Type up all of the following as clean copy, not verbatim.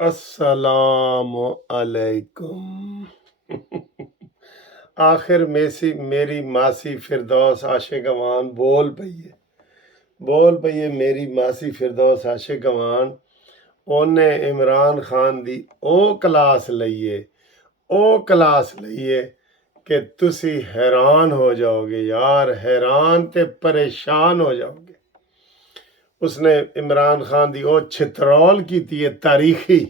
السلام علیکم۔ آخر میری ماسی فردوس عاشق گوان بول پئیے میری ماسی فردوس عاشق گوان انہیں عمران خان دی او کلاس لئیے کہ تسی حیران ہو جاؤ گے یار، حیران تے پریشان ہو جاؤ گے۔ اس نے عمران خان دی او چھترول کی تھی تاریخی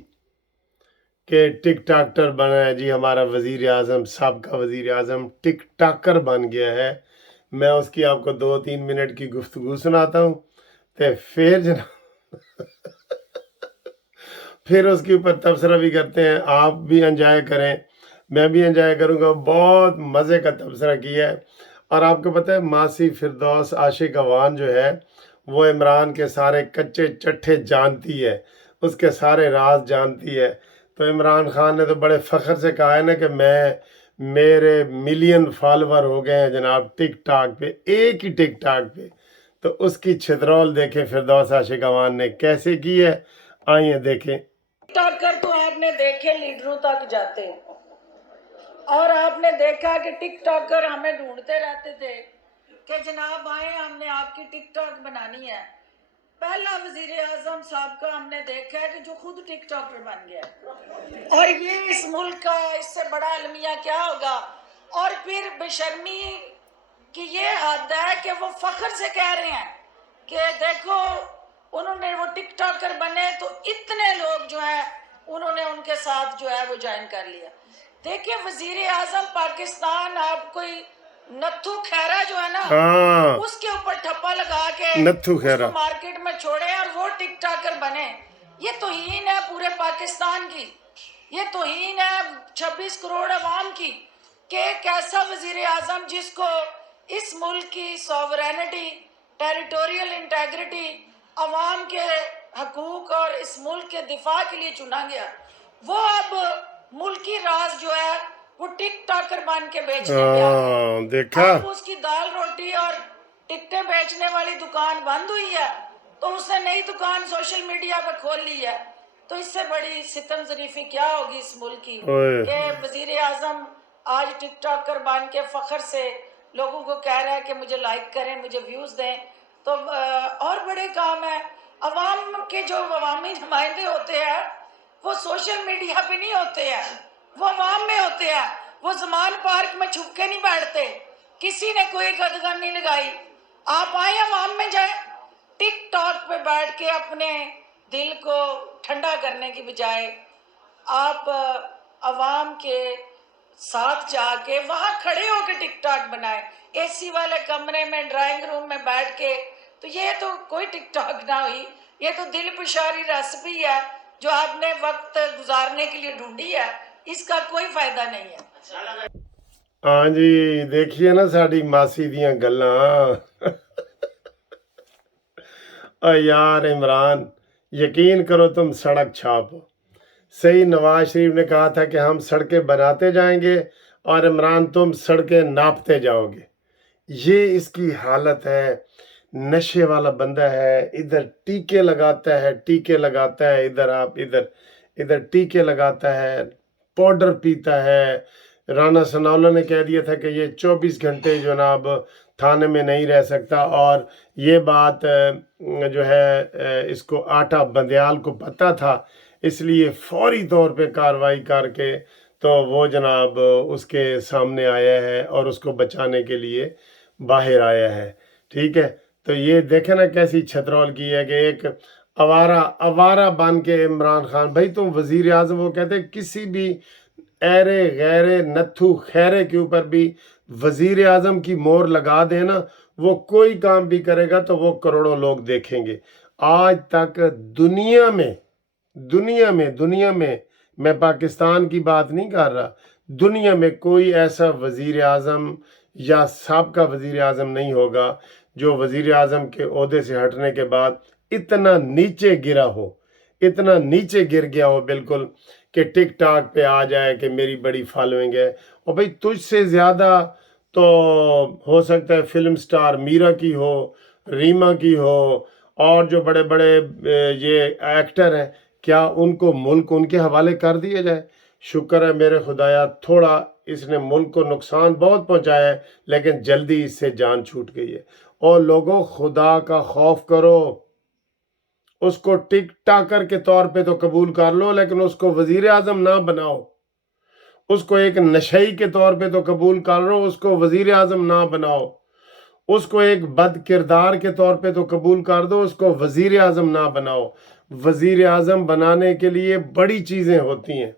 کہ ٹک ٹاکٹر بنا ہے جی، ہمارا وزیر اعظم، سابقہ وزیر اعظم ٹک ٹاکر بن گیا ہے۔ میں اس کی آپ کو 2-3 منٹ کی گفتگو سناتا ہوں تے پھر پھر اس کے اوپر تبصرہ بھی کرتے ہیں، آپ بھی انجوائے کریں، میں بھی انجوائے کروں گا۔ بہت مزے کا تبصرہ کیا ہے۔ اور آپ کو پتہ ہے ماسی فردوس عاشق گوان جو ہے وہ عمران کے سارے کچے چٹھے جانتی ہے، اس کے سارے راز جانتی ہے۔ تو عمران خان نے تو بڑے فخر سے کہا ہے نا کہ میرے ملین فالوور ہو گئے ہیں جناب ٹک ٹاک پہ، ایک ہی ٹک ٹاک پہ۔ تو اس کی چھترول دیکھیں فردوس عاشق گوان نے کیسے کی ہے، آئیے دیکھیں۔ ٹک ٹاکر تو آپ نے دیکھے لیڈروں تک جاتے ہیں، اور آپ نے دیکھا کہ ٹک ٹاکر ہمیں ڈھونڈتے رہتے تھے کہ جناب آئیں، ہم نے آپ کی ٹک ٹاک بنانی ہے۔ پہلا وزیر اعظم صاحب کا ہم نے دیکھا ہے کہ جو خود ٹک ٹاکر بن گیا، اور یہ اس ملک کا اس سے بڑا المیہ کیا ہوگا۔ اور پھر بشرمی کی یہ حد ہے کہ وہ فخر سے کہہ رہے ہیں کہ دیکھو انہوں نے وہ ٹک ٹاکر بنے تو اتنے لوگ جو ہیں انہوں نے ان کے ساتھ جو ہے وہ جوائن کر لیا۔ دیکھیں وزیر اعظم پاکستان، آپ کوئی نتھو خیرہ جو ہے نا اس کے اوپر ٹھپا لگا کے نتھو خیرہ اس کو مارکیٹ میں چھوڑے اور وہ ٹک ٹاکر بنے، یہ توہین ہے پورے پاکستان کی، یہ توہین ہے 26 کروڑ عوام کی کہ ایک ایسا وزیر اعظم جس کو اس ملک کی سوورینٹی، ٹیریٹوریل انٹیگریٹی، عوام کے حقوق اور اس ملک کے دفاع کے لیے چنا گیا، وہ اب ملکی راز جو ہے وہ ٹک ٹاکر بن کے بیچنے پہ آ گیا۔ دیکھا اب اس کی دال روٹی اور ٹکٹیں بیچنے والی دکان بند ہوئی ہے تو اس نے نئی دکان سوشل میڈیا پہ کھول لی ہے۔ تو اس سے بڑی ستم ظریفی کیا ہوگی اس ملک کی کہ وزیر اعظم آج ٹک ٹاکر بن کے فخر سے لوگوں کو کہہ رہا ہے کہ مجھے لائک کریں، مجھے ویوز دیں۔ تو اور بڑے کام ہیں۔ عوام کے جو عوامی نمائندے ہوتے ہیں وہ سوشل میڈیا پہ نہیں ہوتے ہیں، وہ عوام میں ہوتے ہیں۔ وہ زمان پارک میں چھپ کے نہیں بیٹھتے، کسی نے کوئی قدغن نہیں لگائی۔ آپ آئیں عوام میں جائیں، ٹک ٹاک پہ بیٹھ کے اپنے دل کو ٹھنڈا کرنے کی بجائے آپ عوام کے ساتھ جا کے وہاں کھڑے ہو کے ٹک ٹاک بنائے، اے سی والے کمرے میں ڈرائنگ روم میں بیٹھ کے۔ تو یہ تو کوئی ٹک ٹاک نہ ہوئی، یہ تو دل پشاری ریسپی ہے جو آپ نے وقت گزارنے کے لیے ڈھونڈی ہے، اس کا کوئی فائدہ نہیں ہے۔ ہاں جی دیکھیے نا ساڑی ماسی دیاں گلاں۔ یار عمران یقین کرو تم سڑک چھاپو۔ صحیح نواز شریف نے کہا تھا کہ ہم سڑکیں بناتے جائیں گے اور عمران تم سڑکیں ناپتے جاؤ گے۔ یہ اس کی حالت ہے، نشے والا بندہ ہے، ادھر ٹیکے لگاتا ہے ادھر آپ ادھر ٹیکے لگاتا ہے، پاؤڈر پیتا ہے۔ رانا ثناءاللہ نے کہہ دیا تھا کہ یہ 24 گھنٹے جناب تھانے میں نہیں رہ سکتا، اور یہ بات جو ہے اس کو آٹا بندیال کو پتہ تھا، اس لیے فوری طور پہ کارروائی کر کے تو وہ جناب اس کے سامنے آیا ہے اور اس کو بچانے کے لیے باہر آیا ہے۔ ٹھیک ہے، تو یہ دیکھیں نا کیسی چھترول کی ہے کہ ایک آوارہ بن کے عمران خان، بھائی تم وزیر اعظم، وہ کہتے کسی بھی ایرے غیرے نتھو خیرے کے اوپر بھی وزیر اعظم کی مور لگا دینا، وہ کوئی کام بھی کرے گا تو وہ کروڑوں لوگ دیکھیں گے۔ آج تک دنیا میں میں پاکستان کی بات نہیں کر رہا، دنیا میں کوئی ایسا وزیر اعظم یا سابقہ وزیر اعظم نہیں ہوگا جو وزیر اعظم کے عہدے سے ہٹنے کے بعد اتنا نیچے گر گیا ہو بالکل کہ ٹک ٹاک پہ آ جائے کہ میری بڑی فالوئنگ ہے۔ اور بھائی تجھ سے زیادہ تو ہو سکتا ہے فلم سٹار میرا کی ہو، ریما کی ہو، اور جو بڑے بڑے یہ ایکٹر ہیں، کیا ان کو ملک ان کے حوالے کر دیا جائے؟ شکر ہے میرے خدایا، تھوڑا اس نے ملک کو نقصان بہت پہنچایا ہے، لیکن جلدی اس سے جان چھوٹ گئی ہے۔ اور لوگوں، خدا کا خوف کرو، اس کو ٹک ٹاکر کے طور پہ تو قبول کر لو، لیکن اس کو وزیر اعظم نہ بناؤ۔ اس کو ایک نشئی کے طور پہ تو قبول کر لو، اس کو وزیر اعظم نہ بناؤ۔ اس کو ایک بد کردار کے طور پہ تو قبول کر دو، اس کو وزیر اعظم نہ بناؤ۔ وزیر اعظم بنانے کے لیے بڑی چیزیں ہوتی ہیں۔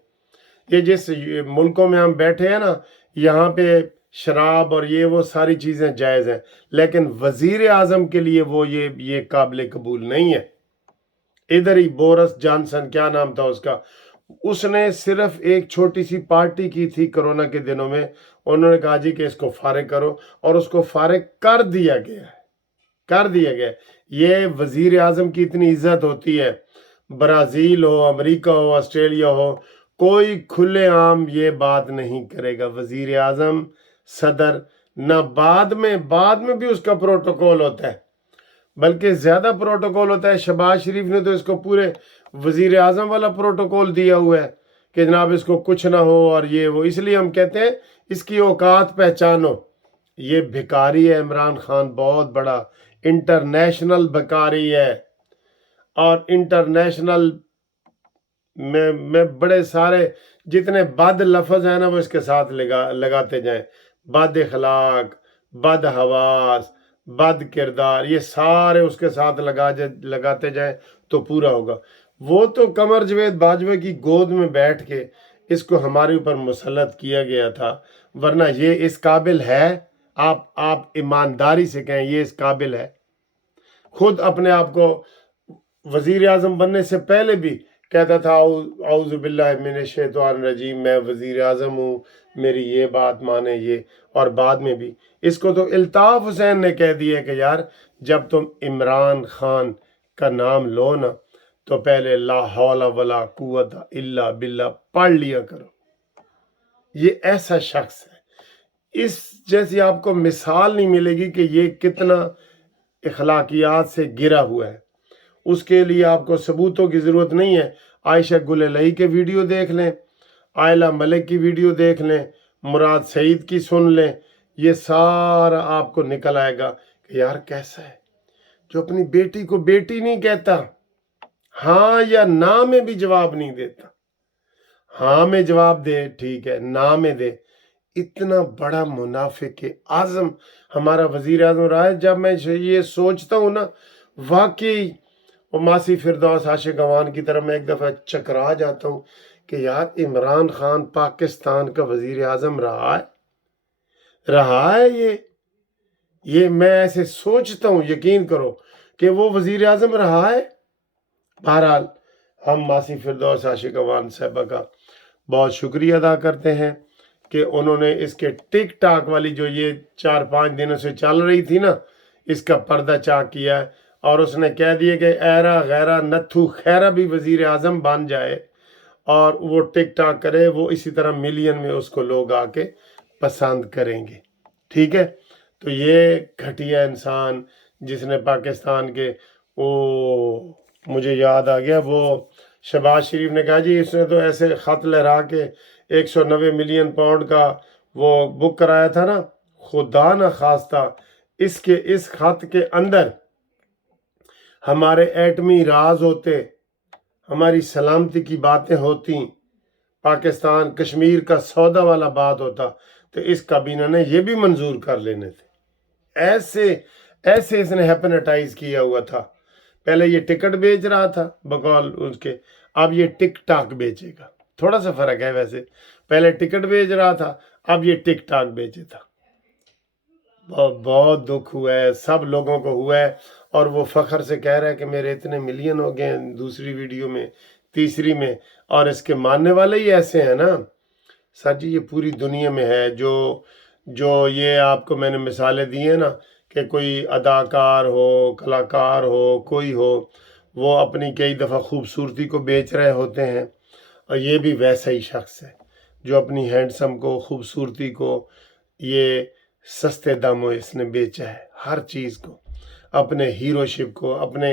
یہ جس ملکوں میں ہم بیٹھے ہیں نا، یہاں پہ شراب اور وہ ساری چیزیں جائز ہیں، لیکن وزیر اعظم کے لیے وہ یہ قابل قبول نہیں ہے۔ ادھر ہی بورس جانسن، کیا نام تھا اس کا، اس نے صرف ایک چھوٹی سی پارٹی کی تھی کرونا کے دنوں میں، انہوں نے کہا جی کہ اس کو فارغ کرو، اور اس کو فارغ کر دیا گیا۔ یہ وزیر اعظم کی اتنی عزت ہوتی ہے، برازیل ہو، امریکہ ہو، آسٹریلیا ہو، کوئی کھلے عام یہ بات نہیں کرے گا وزیر اعظم صدر، نہ بعد میں بھی اس کا پروٹوکول ہوتا ہے، بلکہ زیادہ پروٹوکول ہوتا ہے۔ شہباز شریف نے تو اس کو پورے وزیر اعظم والا پروٹوکول دیا ہوا ہے کہ جناب اس کو کچھ نہ ہو اور وہ، اس لیے ہم کہتے ہیں اس کی اوقات پہچانو۔ یہ بھکاری ہے عمران خان، بہت بڑا انٹرنیشنل بھکاری ہے، اور انٹرنیشنل میں بڑے سارے جتنے بد لفظ ہیں نا وہ اس کے ساتھ لگاتے جائیں، بد اخلاق، بد حواس، بد کردار، یہ سارے اس کے ساتھ لگاتے جائیں تو پورا ہوگا۔ وہ تو قمر جاوید باجوہ کی گود میں بیٹھ کے اس کو ہمارے اوپر مسلط کیا گیا تھا، ورنہ یہ اس قابل ہے؟ آپ ایمانداری سے کہیں یہ اس قابل ہے؟ خود اپنے آپ کو وزیر اعظم بننے سے پہلے بھی کہتا تھا اعوذ باللہ من الشیطان الرجیم، میں وزیر اعظم ہوں، میری یہ بات مانے یہ، اور بعد میں بھی اس کو تو الطاف حسین نے کہہ دیا کہ یار جب تم عمران خان کا نام لو نا تو پہلے لا حول ولا قوت الا باللہ پڑھ لیا کرو۔ یہ ایسا شخص ہے، اس جیسی آپ کو مثال نہیں ملے گی کہ یہ کتنا اخلاقیات سے گرا ہوا ہے۔ اس کے لیے آپ کو ثبوتوں کی ضرورت نہیں ہے، عائشہ گل الہی کے ویڈیو دیکھ لیں، عائلہ ملک کی ویڈیو دیکھ لیں، مراد سعید کی سن لیں، یہ سارا آپ کو نکل آئے گا کہ یار کیسا ہے جو اپنی بیٹی کو بیٹی نہیں کہتا، ہاں یا نہ میں بھی جواب نہیں دیتا۔ ہاں میں جواب دے ٹھیک ہے، نہ میں دے۔ اتنا بڑا منافق اعظم ہمارا وزیر اعظم رہا ہے۔ جب میں یہ سوچتا ہوں نا، واقعی وہ ماسی فردوس عاشق گوان کی طرح میں ایک دفعہ چکرا جاتا ہوں کہ یار عمران خان پاکستان کا وزیر اعظم رہا ہے یہ میں ایسے سوچتا ہوں، یقین کرو کہ وہ وزیر اعظم رہا ہے۔ بہرحال ہم ماسی فردوس عاشق گوان صاحبہ کا بہت شکریہ ادا کرتے ہیں کہ انہوں نے اس کے ٹک ٹاک والی جو یہ 4-5 دنوں سے چل رہی تھی نا، اس کا پردہ چاک کیا ہے، اور اس نے کہہ دیا کہ ایرا غیرہ نتھو خیرہ بھی وزیر اعظم بن جائے اور وہ ٹک ٹاک کرے، وہ اسی طرح ملین میں اس کو لوگ آ کے پسند کریں گے۔ ٹھیک ہے، تو یہ گھٹیا انسان جس نے پاکستان کے مجھے یاد آ گیا، وہ شہباز شریف نے کہا جی اس نے تو ایسے خط لہرا کے 190 ملین پاؤنڈ کا وہ بک کرایا تھا نا، خدا نہ خواستہ اس خط کے اندر ہمارے ایٹمی راز ہوتے، ہماری سلامتی کی باتیں ہوتی، پاکستان کشمیر کا سودا والا بات ہوتا، تو اس کابینہ نے یہ بھی منظور کر لینے تھے۔ ایسے اس نے ہیپنیٹائز کیا ہوا تھا۔ پہلے یہ ٹکٹ بیچ رہا تھا بقول اس کے، اب یہ ٹک ٹاک بیچے گا۔ تھوڑا سا فرق ہے ویسے، پہلے ٹکٹ بیچ رہا تھا، اب یہ ٹک ٹاک بیچے تھا۔ بہت دکھ ہوا ہے، سب لوگوں کو ہوا ہے، اور وہ فخر سے کہہ رہا ہے کہ میرے اتنے ملین ہو گئے ہیں، دوسری ویڈیو میں، تیسری میں، اور اس کے ماننے والے ہی ایسے ہیں نا۔ سر جی یہ پوری دنیا میں ہے، جو یہ آپ کو میں نے مثالیں دی ہیں نا کہ کوئی اداکار ہو، کلاکار ہو، کوئی ہو، وہ اپنی کئی دفعہ خوبصورتی کو بیچ رہے ہوتے ہیں، اور یہ بھی ویسا ہی شخص ہے جو اپنی ہینڈسم کو، خوبصورتی کو، یہ سستے داموں اس نے بیچا ہے، ہر چیز کو، اپنے ہیرو شپ کو، اپنے